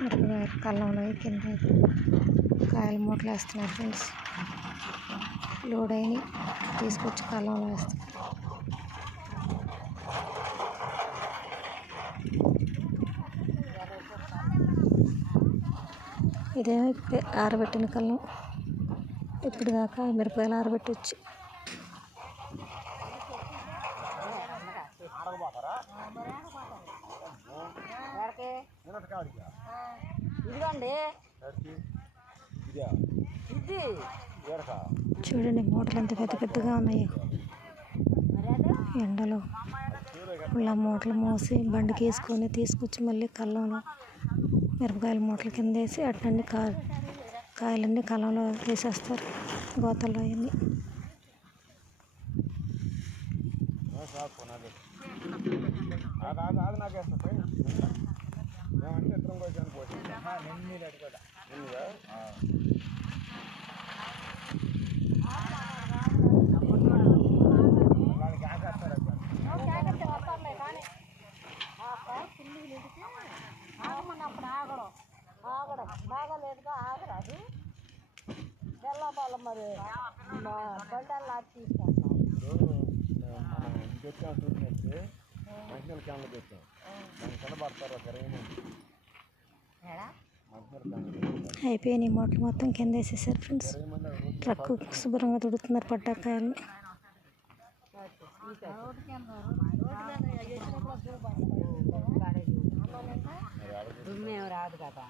మిరపకాయలు కళ్ళంలో కింద కాయలు మూటలు వేస్తున్నారు ఫ్రెండ్స్. లోడ్ అయిన తీసుకొచ్చి కళ్ళంలో వేస్తున్నారు. ఇదేమో ఇప్పుడు ఆరబెట్టిన కళ్ళం. ఇప్పుడు దాకా మిరపకాయలు ఆరబెట్టచ్చు. ఇదిగోండి. ఇది. చూడండి మూటలు ఎంత పెద్ద పెద్దగా ఉన్నాయో. ఎండలో. ఇలా మూటలు మోసి బండికి వేసుకొని తీసుకొచ్చి మళ్ళీ కళ్ళంలో మిరపకాయల మూటల కింద వేసి అట్లన్నీ కా కాయలన్నీ కళ్ళంలో వేసేస్తారు. గోతల్లో అవన్నీ. నాకు మేమంటే ఇద్దరం వచ్చాను పోటీ నిన్ను అడిగాడా నిన్నుగా బాగాలేదుగా ఆగరాదు తెల్లబాలు మరి బండల్లా తీసుకుంటాం మంచినీళ్ళ క్యాన్లు పెట్టాం దాని కింద పడతారు ఒక ఇరవై మంది అయిపోయినాయి మూటలు మొత్తం కింద వేసేసారు ఫ్రెండ్స్. ట్రక్కు శుభ్రంగా తుడుతున్నారు పట్టాకాయల్ని దుమ్మేం రాదు కదా.